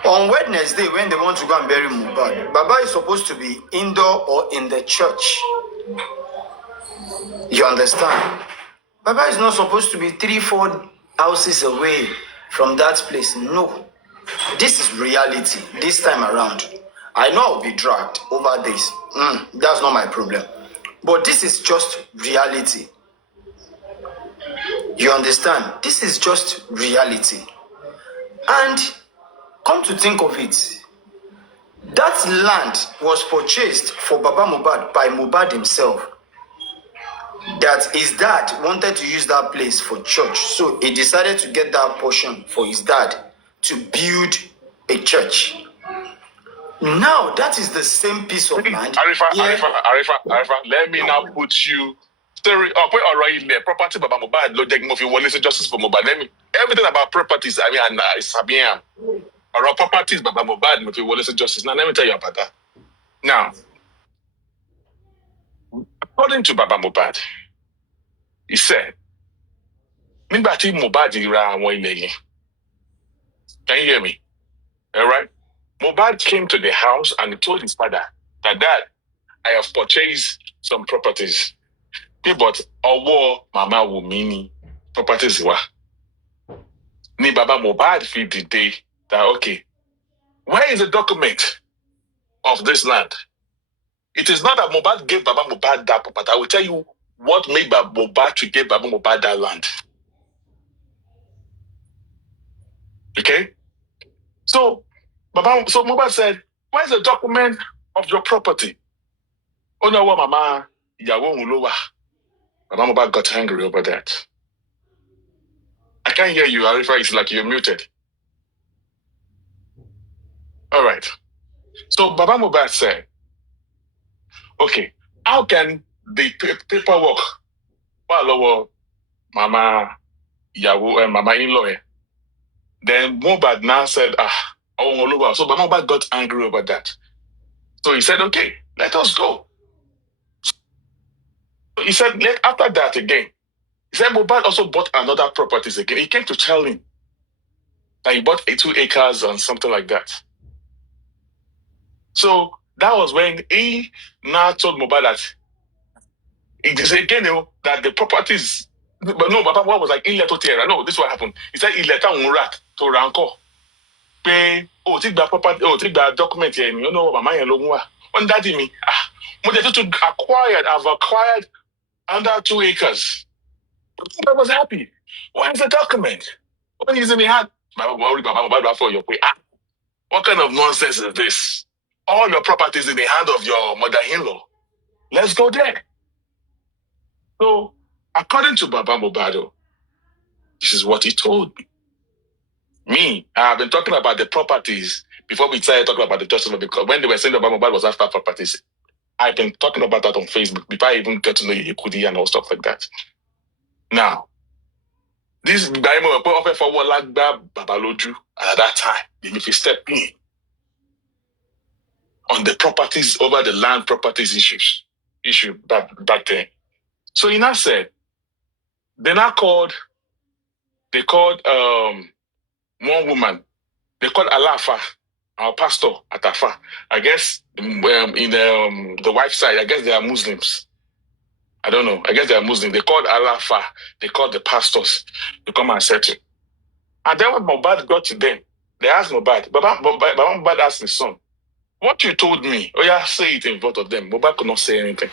On Wednesday, when they want to go and bury Mohbad, Baba is supposed to be indoor or in the church. You understand? Baba is not supposed to be 3-4 houses away from that place. No. This is reality this time around. I know I'll be dragged over this. That's not my problem. But this is just reality. You understand? This is just reality. And come to think of it, that land was purchased for Baba Mohbad by Mohbad himself. That his dad wanted to use that place for church. So he decided to get that portion for his dad to build a church. Now that is the same piece of land. Arifa, let me now put you story property Baba Mohbad justice for Mohbad. Let me everything about properties. I mean, it's Sabian. Or properties Baba Mohbad if you will listen justice. Now let me tell you about that. Now, according to Baba Mohbad, he said, "Nígbàtí Mohbad ra àwọn ilẹ̀ yẹn." Can you hear me? All right. Mohbad came to the house and he told his father that, "Dad, I have purchased some properties. But Owo Mama Wumini properties were." Ni Baba Mohbad feed the day that, okay, where is the document of this land? It is not that Mohbad gave Baba Mohbad that property. I will tell you what made Baba Mohbad to give Baba Mohbad that land. Okay? So Mohbad said, "Where's the document of your property?" Oh no, Mama Yawo Mulowa. Baba Mohbad got angry over that. I can't hear you, Arifa. It's like you're muted. All right. So Baba Mohbad said, "Okay, how can the paperwork follow Mama Yawo and Mama in-law?" Then Mohbad now said, oh, so Baba Mohbad got angry over that. So he said, "Okay, let us go." So he said, after that again, he said Mohbad also bought another properties again. He came to tell him that he bought 2 acres and something like that. So that was when he now told Mohbad that he said again, that the properties, but no, Baba was like, no, this is what happened. He said he let rat to Ranko. Pay, take that property, take that document here, you know, Mama and Longwa. When that me, I've acquired under 2 acres. I was happy. Where's the document? When he's in the hand, what kind of nonsense is this? All your property is in the hand of your mother-in-law. Let's go there. So, according to Baba Mohbad, this is what he told me. Me, I've been talking about the properties before we started talking about the justice, because when they were saying that Baba Mohbad was after properties, I've been talking about that on Facebook before I even get to know Yekudi and all stuff like that. Now, this guy offered for Babaloju at that time, if he stepped in on the properties over the land properties issue back then. So he now said, they called one woman, they called Alafa, our pastor at Afa. I guess in the wife side, I guess they are Muslims. I don't know. I guess they are Muslims. They called Alafa, they called the pastors to come and settle. And then when Mohbad got to them, they asked Mohbad, Baba Mohbad asked his son, "What you told me?" Oh yeah, say it in front of them. Mohbad could not say anything.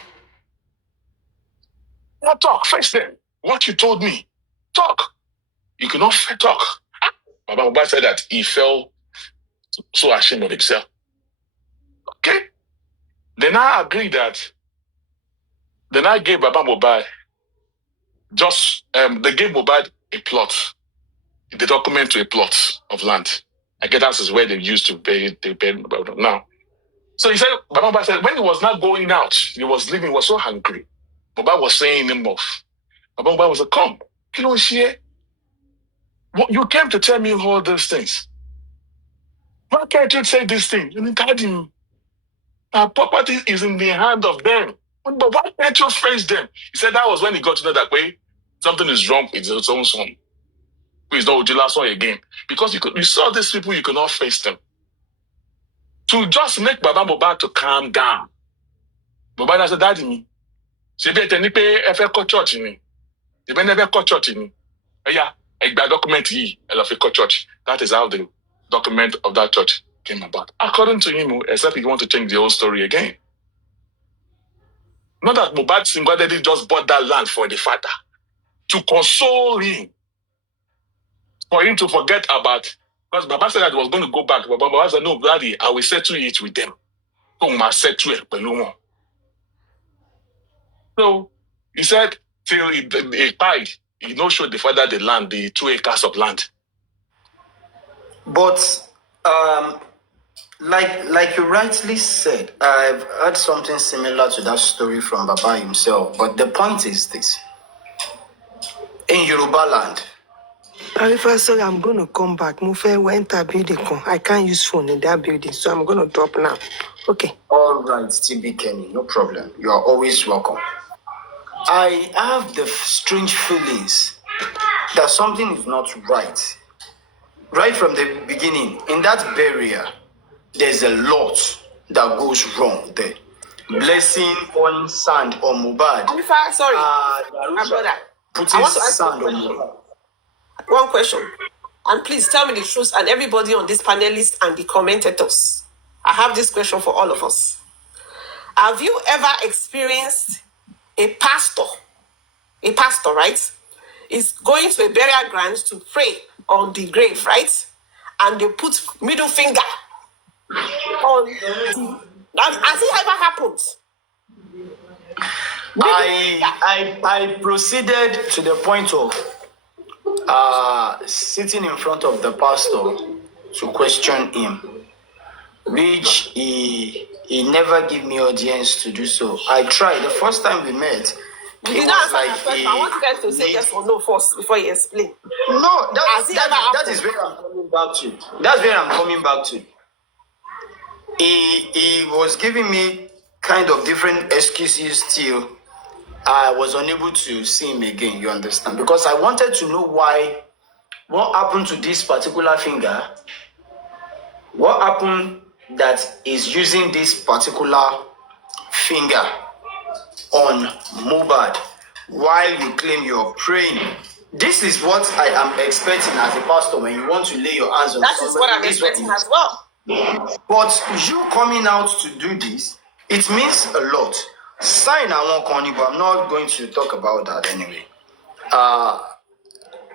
Now talk, face them. What you told me, talk. You could not talk. Baba Mohbad said that he felt so ashamed of himself. Okay. They now agreed that they now gave Baba Mohbad they gave Mohbad a plot, the document to a plot of land. I guess that is where they used to pay now. So he said, Baba Mohbad said, when he was not going out, he was leaving, he was so hungry. Mohbad was saying him off. Baba Mohbad was like, "Come, you don't share. You came to tell me all those things. Why can't you say this thing?" And he told him, "Our property is in the hand of them. But why can't you face them?" He said that was when he got to know that way something is wrong with his own son. who is not Ojulaso again, because you saw these people, you could not face them. To just make Baba Mohbad to calm down. Mohbad said, Daddy me. She be tell me pé ẹ fẹ́ kọ́ church ni. She be never kọ́ church ni. Yeah, a document he lọ fi kọ́ church. That is how the document of that church came about. According to him, except he want to change the whole story again. Not that Mohbad single-handedly just bought that land for the father to console him, for him to forget about. Because Baba said that he was going to go back. But Baba said, no, Daddy, I will settle it with them. So he said, till he died, he not showed the father the land, the 2 acres of land. But like you rightly said, I've heard something similar to that story from Baba himself. But the point is this: in Yoruba land, Arifa, sorry, I'm going to come back. Mufe went to building. I can't use phone in that building, so I'm going to drop now. Okay. all right, TB Kenny, no problem. You are always welcome. I have the strange feelings that something is not right. Right from the beginning, in that barrier, there's a lot that goes wrong there. Blessing on sand on Mohbad. Arifa, sorry, my brother. Putting I want to ask sand you a on question. Mohbad. One question. And please tell me the truth, and everybody on this panelist and the commentators. I have this question for all of us. Have you ever experienced a pastor, right, is going to a burial ground to pray on the grave, right? And they put middle finger on the... Has it ever happened? I proceeded to the point of sitting in front of the pastor to question him, which he never gave me audience to do so. I tried. The first time we met, You did not answer my question. I want you guys to say yes or no first before you explain. No, Has it ever that is where I'm coming back to. That's where I'm coming back to. He was giving me kind of different excuses till I was unable to see him again, you understand? Because I wanted to know what happened to this particular finger, what happened that is using this particular finger on Mohbad while you claim you're praying. This is what I am expecting as a pastor when you want to lay your hands on That somebody. is what I'm expecting as well. But you coming out to do this, it means a lot. Sign I won't call you, but I'm not going to talk about that anyway.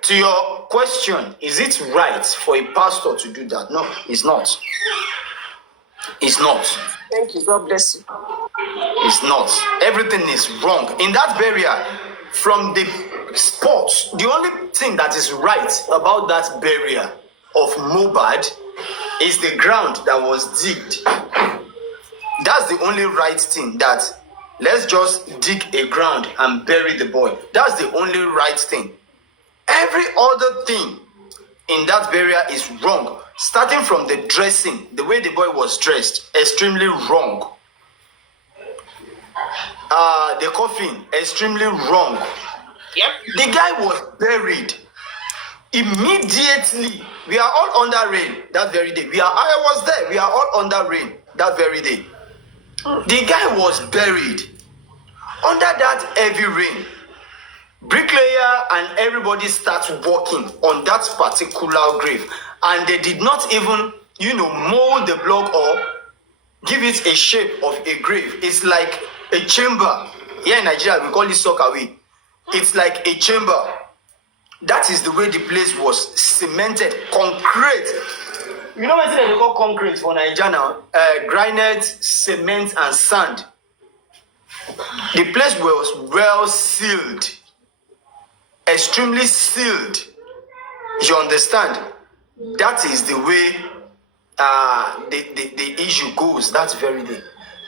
To your question, is it right for a pastor to do that? No, it's not. It's not. Thank you. God bless you. It's not. Everything is wrong. In that barrier, from the spot, the only thing that is right about that barrier of Mohbad is the ground that was digged. That's the only right thing, that let's just dig a ground and bury the boy. That's the only right thing. Every other thing in that barrier is wrong. Starting from the dressing, the way the boy was dressed, extremely wrong. The coffin, extremely wrong. Yep. The guy was buried immediately. We are all under rain that very day. I was there. We are all under rain that very day. The guy was buried under that heavy rain. Bricklayer and everybody starts working on that particular grave, and they did not even, mold the block or give it a shape of a grave. It's like a chamber. Here in Nigeria, we call it sockaway. It's like a chamber. That is the way the place was cemented, concrete. You know what they call concrete for Nigeria now? Granite, cement, and sand. The place was well sealed, extremely sealed. You understand? That is the way the issue goes that very day.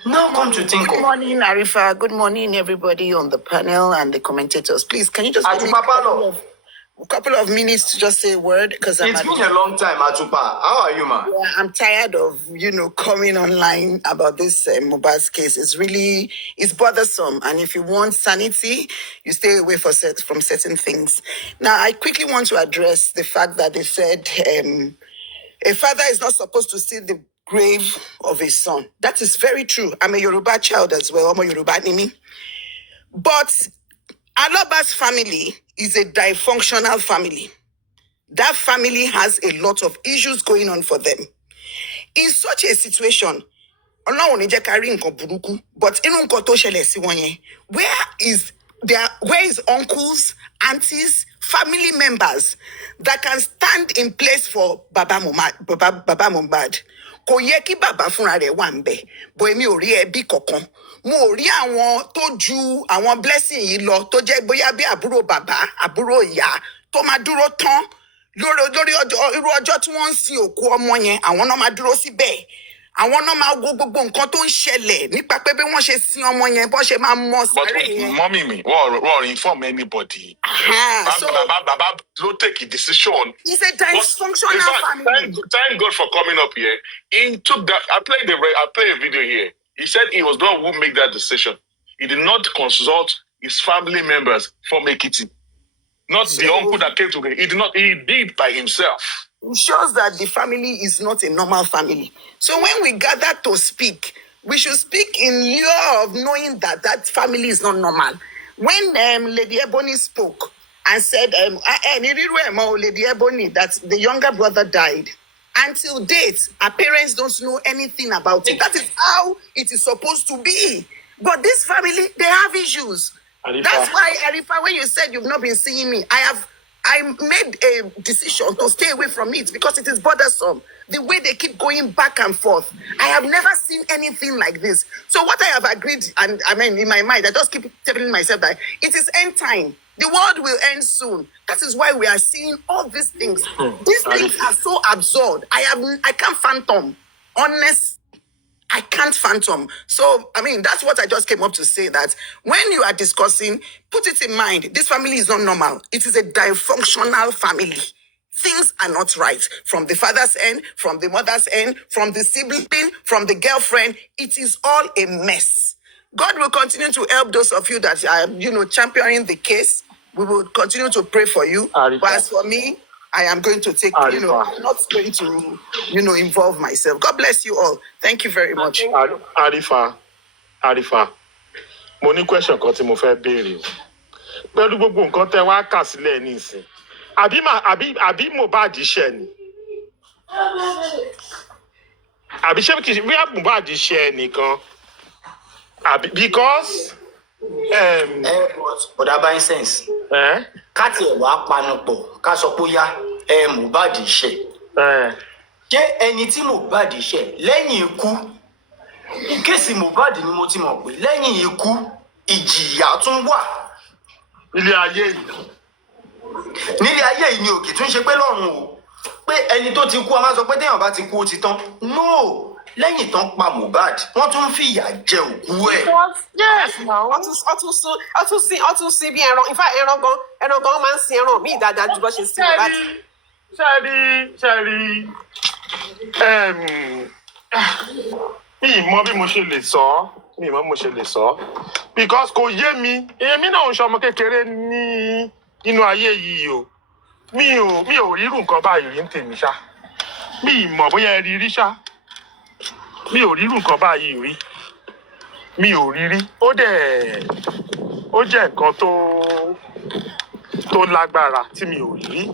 Now come to think Good of... morning, Arifa. Good morning, everybody on the panel and the commentators. Please, can you just give me a couple of minutes to just say a word because It's been a long time, Atupa. How are you, ma? Yeah, I'm tired of, coming online about this Mohbad's case. It's bothersome. And if you want sanity, you stay away from certain things. Now, I quickly want to address the fact that they said a father is not supposed to see the grave of his son. That is very true. I'm a Yoruba child as well. I'm a Yoruba Nimi. But Aloba's family is a dysfunctional family. That family has a lot of issues going on for them. In such a situation, Ọlọ́run ní jẹ́ ká rí nǹkan burúkú, but inú nǹkan tó ṣẹlẹ̀ sí wọn yẹn, where is uncles, aunties, family members that can stand in place for Baba Mohbad? Kò yẹ kí bàbá fúnra rẹ̀ wà ńbẹ̀, bó èmi ò rí ẹbí kankan. Mo ò rí àwọn tó ju àwọn blessing yìí lọ tó jẹ́ bóyá bí àbúrò bàbá, àbúrò ìyá tó máa dúró tán lórí irú ọjọ́ tí wọ́n ń sin òkú ọmọ yẹn, àwọn náà máa dúró síbẹ̀. Àwọn náà máa wo gbogbo nǹkan tó ń ṣẹlẹ̀ nípa pé bí wọ́n ṣe sin ọmọ yẹn, bó ṣe máa mọ sáré yẹn. But mommy me, wọ́n inform anybody. Baba don't take a decision. It's a dysfunctional family. Thank God for coming up here. He took that. I play a video here. He said he was the one who made that decision. He did not consult his family members for making it. Not the uncle that came to him. He did not. He did by himself. It shows that the family is not a normal family. So when we gather to speak, we should speak in lieu of knowing that family is not normal. When Lady Ebony spoke and said, Lady Ebony, that the younger brother died, until date, our parents don't know anything about it. That is how it is supposed to be. But this family, they have issues. Arifa. That's why, Arifa, when you said you've not been seeing me, I made a decision to stay away from it because it is bothersome. The way they keep going back and forth. I have never seen anything like this. So what I have agreed, and I mean, in my mind, I just keep telling myself that it is end time. The world will end soon. That is why we are seeing all these things. These things are so absurd. I can't fathom. Honest. I can't fathom. So, I mean, that's what I just came up to say, that when you are discussing, put it in mind, this family is not normal. It is a dysfunctional family. Things are not right. From the father's end, from the mother's end, from the sibling, from the girlfriend, it is all a mess. God will continue to help those of you that are, championing the case. We will continue to pray for you. Arifa. But as for me, I am going to take, I'm not going to, involve myself. God bless you all. Thank you very much. Arifa, mo ní question kan tí mo fẹ́ béèrè. Pẹ̀lú gbogbo nǹkan tẹ́ wá kà sílẹ̀ nísìn. Àbí Mohbad ṣẹ̀ ni? Àbí ṣé kìí bí Mohbad ṣẹ̀ nìkan? Because but that by sense. Ká tiẹ̀ wá panupọ̀ ká sọ pé yá Mohbad ṣẹ̀. Ṣé ẹni tí Mohbad ṣẹ̀ lẹ́yìn ikú? Kéèsì Mohbad ni mo ti mọ̀ pé lẹ́yìn ikú ìjìyà tún wà. Nílé ayé yìí. Nílé ayé yìí ni òkè tún ṣe pé lọ́run o. Pé ẹni tó ti kú a máa sọ pé téèyàn bá ti kú ó ti tán. No! Lẹ́yìn tán pa Mohbad, wọ́n tún fìyà jẹ òkú ẹ̀. Yes, no. Wọ́n tún sí bí ẹran. In fact, ẹran gan máa ń sin ẹran míì dáadáa ju bó ṣe sin Mohbad. Ṣẹ́rí. Mi mọ bí mo ṣe lè sọ. Because kò yé mi. Èmi náà ń ṣọmọ kékeré nínú ayé yìí o. Mi ò rí irú nǹkan báyìí rí ń tèmi ṣá. Mi mọ̀ bóyá ẹ rí ṣá. Mi ò rí irú nǹkan báyìí rí. Mi ò rí. Ó jẹ́ nǹkan tó lágbára tí mi ò rí.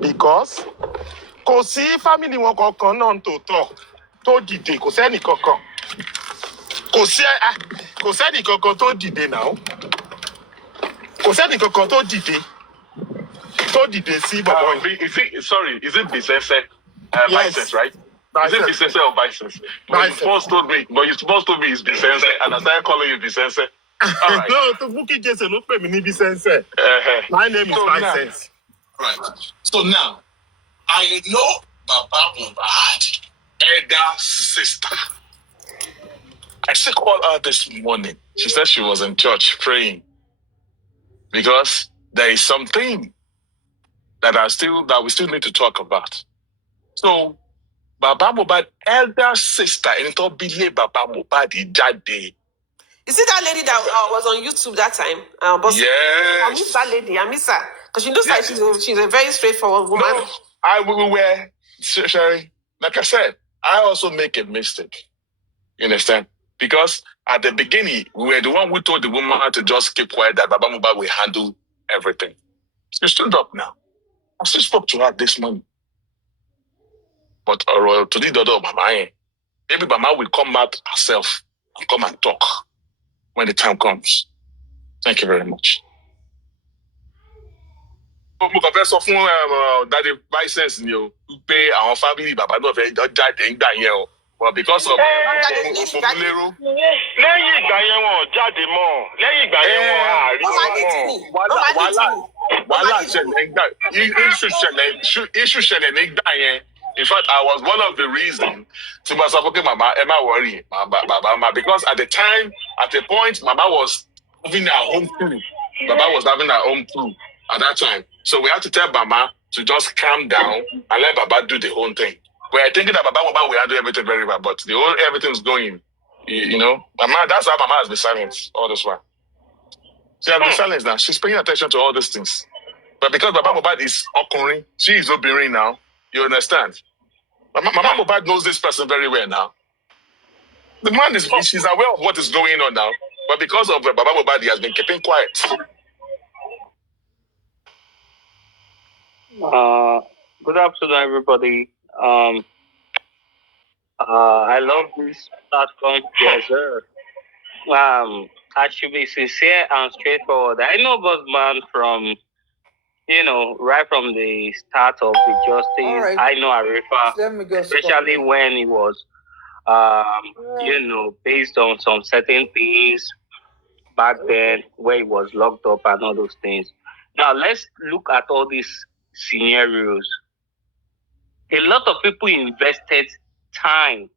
Because kò sí family wọn kankan náà tòótọ́ tó dìde, kò sẹ́ni kankan. Kò sẹ́ni kankan tó dìde náà. Kò sẹ́ni kankan tó dìde sí bàbá yìí. Is it Bisese? Bisense, right? Is it Bisese or Bisense? But you first told me it's Bisense, and I started calling you Bisense. All right. No, to Buki Jesse, no pay me ni Bisense. My name is Bisense. Right. So now, I know Baba Mohbad, elder sister. I still called her this morning. She said she was in church praying. Because there is something that we still need to talk about. So, Baba Mohbad elder sister, and it all believe Baba Mohbad jáde. You see that lady that was on YouTube that time? Boss, Yes. I miss that lady. I miss her. Because she looks like she's a very straightforward woman. No, we were, Sherry, like I said, I also make a mistake. You understand? Because at the beginning, we were the one who told the woman to just keep quiet, that Baba Mohbad will handle everything. She stood up now. I still spoke to her this morning. But to the daughter of Mama, maybe Mama will come out herself and come and talk when the time comes. Thank you very much. Mo kàn fẹ́ sọ fún Daddy License ni o pé àwọn family bàbá náà fẹ́ jáde ńgbà yẹn o, but because of Òpómúléró. Lẹ́yìn ìgbà yẹn wọn ò jáde mọ́. Lẹ́yìn ìgbà yẹn wọn àárí wọn. Wàhálà ṣẹlẹ̀ ńgbà issue ṣẹlẹ̀ nígbà yẹn. In fact, I was one of the reasons to my okay, Mama, am I worried? Mama, because at the time, at the point, Mama was having her home crew. Baba was having her own crew at that time. So we had to tell Mama to just calm down and let Baba do the whole thing. We are thinking that Baba will handle everything very well, but everything's going, you know. Mama, that's how Mama has been silent all this while. She has been silent now. She's paying attention to all these things. But because Baba Mohbad is Okunrin, she is Obirin now, you understand? Mama Mohbad knows this person very well now. The man she's aware of what is going on now, but because of Baba Mohbad, he has been keeping quiet. Good afternoon, everybody. I love this platform. Yes, sir. I should be sincere and straightforward. I know Bossman from, right from the start of the justice. Right. I know Arifa, especially when he was, based on some certain things back then where he was locked up and all those things. Now, let's look at all these scenarios. A lot of people invested time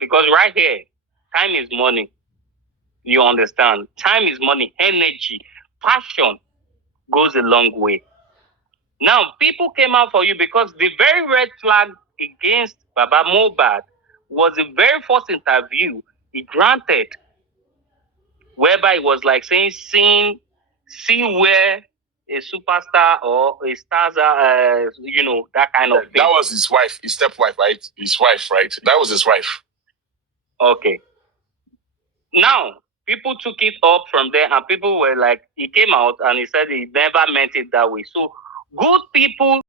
because right here, time is money. You understand? Time is money, energy, passion goes a long way. Now, people came out for you because the very red flag against Baba Mohbad was the very first interview he granted, whereby it was like saying, see where a superstar or a star, that kind of thing. That was his wife, his stepwife, right? His wife, right? That was his wife. Okay. Now, people took it up from there and people were like, he came out and he said he never meant it that way. So good people